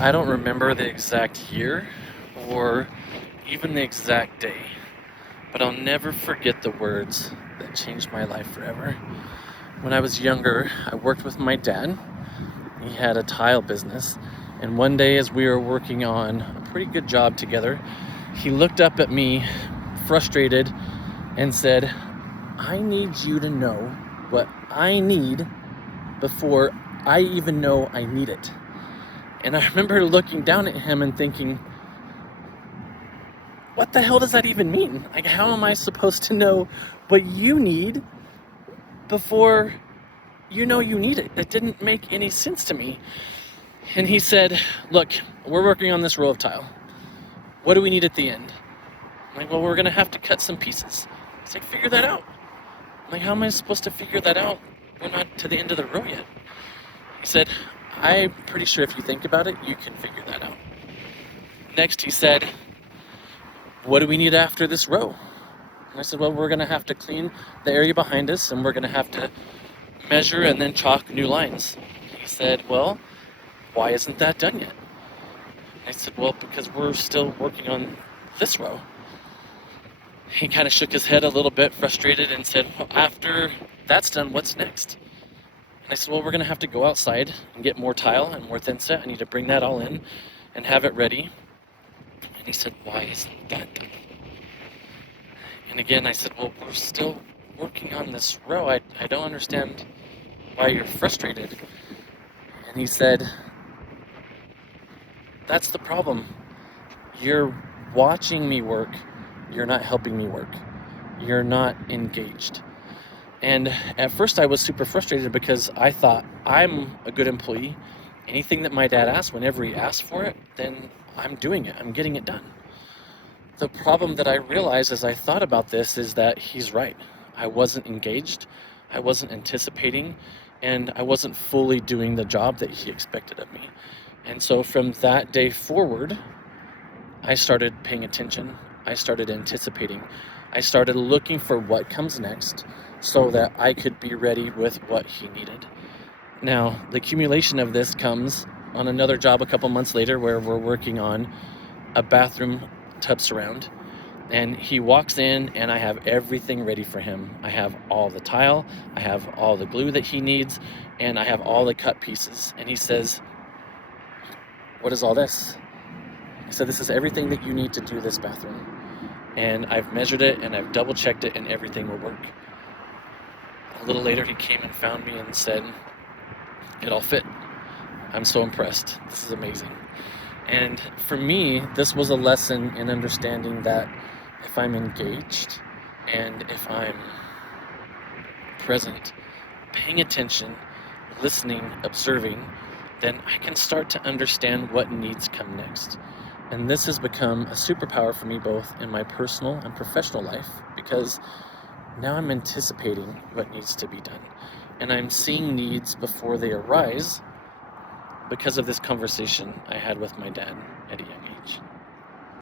I don't remember the exact year or even the exact day, but I'll never forget the words that changed my life forever. When I was younger, I worked with my dad. He had a tile business, and one day as we were working on a pretty good job together, he looked up at me, frustrated, and said, "I need you to know what I need before I even know I need it." And I remember looking down at him and thinking, what the hell does that even mean? Like, how am I supposed to know what you need before you know you need it? That didn't make any sense to me. And he said, "Look, we're working on this row of tile. What do we need at the end?" I'm like, "Well, we're going to have to cut some pieces." He's like, "Figure that out." I'm like, "How am I supposed to figure that out? We're not to the end of the row yet." He said, "I'm pretty sure if you think about it, you can figure that out." Next, he said, "What do we need after this row?" And I said, "Well, we're going to have to clean the area behind us, and we're going to have to measure and then chalk new lines." He said, "Well, why isn't that done yet?" And I said, "Well, because we're still working on this row." He kind of shook his head a little bit, frustrated, and said, "Well, after that's done, what's next?" And I said, "Well, we're going to have to go outside and get more tile and more thin set. I need to bring that all in and have it ready." And he said, "Why isn't that done?" And again, I said, "Well, we're still working on this row. I don't understand why you're frustrated." And he said, "That's the problem. You're watching me work. You're not helping me work. You're not engaged." And at first I was super frustrated because I thought I'm a good employee. Anything that my dad asked, whenever he asked for it, then I'm doing it. I'm getting it done. The problem that I realized as I thought about this is that he's right. I wasn't engaged. I wasn't anticipating, and I wasn't fully doing the job that he expected of me. And so from that day forward, I started paying attention. I started anticipating. I started looking for what comes next so that I could be ready with what he needed. Now, the accumulation of this comes on another job a couple months later where we're working on a bathroom tub surround. And he walks in and I have everything ready for him. I have all the tile, I have all the glue that he needs, and I have all the cut pieces. And he says, "What is all this?" He said, "This is everything that you need to do this bathroom. And I've measured it and I've double checked it and everything will work." A little later he came and found me and said, "It all fit. I'm so impressed. This is amazing." And for me, this was a lesson in understanding that if I'm engaged and if I'm present, paying attention, listening, observing, then I can start to understand what needs come next. And this has become a superpower for me both in my personal and professional life because now I'm anticipating what needs to be done. And I'm seeing needs before they arise because of this conversation I had with my dad at a young